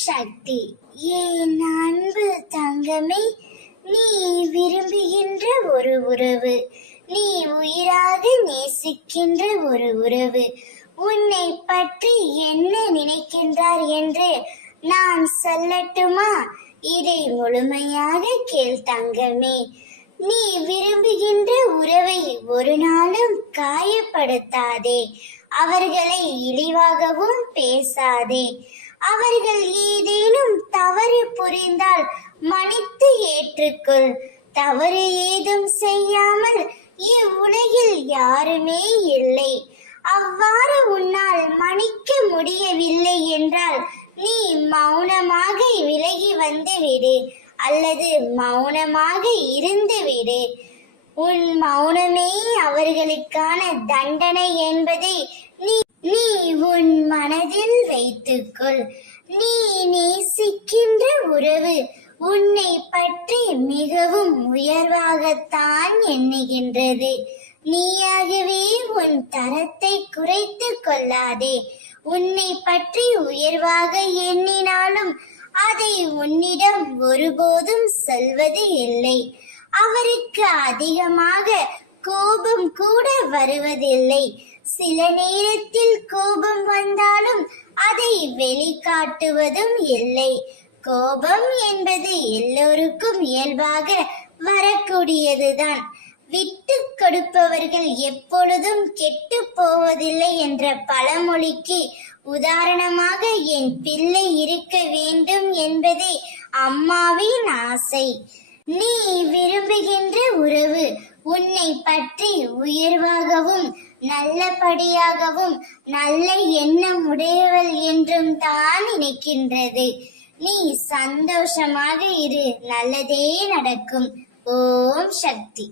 சக்தி. என் அன்பு தங்கமே, நீ விரும்புகின்ற ஒரு உறவு, நீ உயிராக நேசிக்கின்ற ஒரு உறவு உன்னை பற்றி என்ன நினைக்கின்றார் என்று நான் சொல்லட்டுமா? இதை முழுமையாக கேள் தங்கமே. நீ விரும்புகின்ற உறவை ஒரு நாளும் காயப்படுத்தாதே. அவர்களை இழிவாகவும் பேசாதே. அவர்கள் ஏதேனும் தவறு புரிந்தால் மன்னித்து ஏற்றுக்கொள். தவறு ஏதும் செய்யாமல் இவ்வுலகில் யாருமே இல்லை. அவ்வாறு உன்னால் மன்னிக்க முடியவில்லை என்றால் நீ மௌனமாக விலகி வந்து விடு, அல்லது மௌனமாக இருந்து விடு. உன் மௌனமே அவர்களுக்கான தண்டனை என்பதை நீ உன் மனதில் வைத்துக்கொள். நீ நேசிக்கின்ற உறவு உன்னை பற்றி மிகவும் உயர்வாகத்தான் எண்ணுகின்றது. நீயாகவே உன் தரத்தை குறைத்து கொள்ளாதே. உன்னை பற்றி உயர்வாக எண்ணினாலும் அதை உன்னிடம் ஒருபோதும் சொல்வது இல்லை. அவருக்கு அதிகமாக கோபம் கூட வருவதில்லை. சில நேரத்தில் கோபம் வந்தாலும் அதை வெளிக்காட்டுவதும் இல்லை. கோபம் என்பது எல்லோருக்கும் இயல்பாக வரக்கூடியதுதான். விட்டு கொடுப்பவர்கள் எப்பொழுதும் கெட்டு போவதில்லை என்ற பழமொழிக்கு உதாரணமாக என் பிள்ளை இருக்க வேண்டும் என்பதே அம்மாவின் ஆசை. நீ விரும்புகின்ற உறவு உன்னை பற்றி உயர்வாகவும் நல்லபடியாகவும் நல்ல எண்ணம் உடையவள் என்றும் தான் நினைக்கின்றது. நீ சந்தோஷமாக இரு, நல்லதே நடக்கும். ஓம் சக்தி.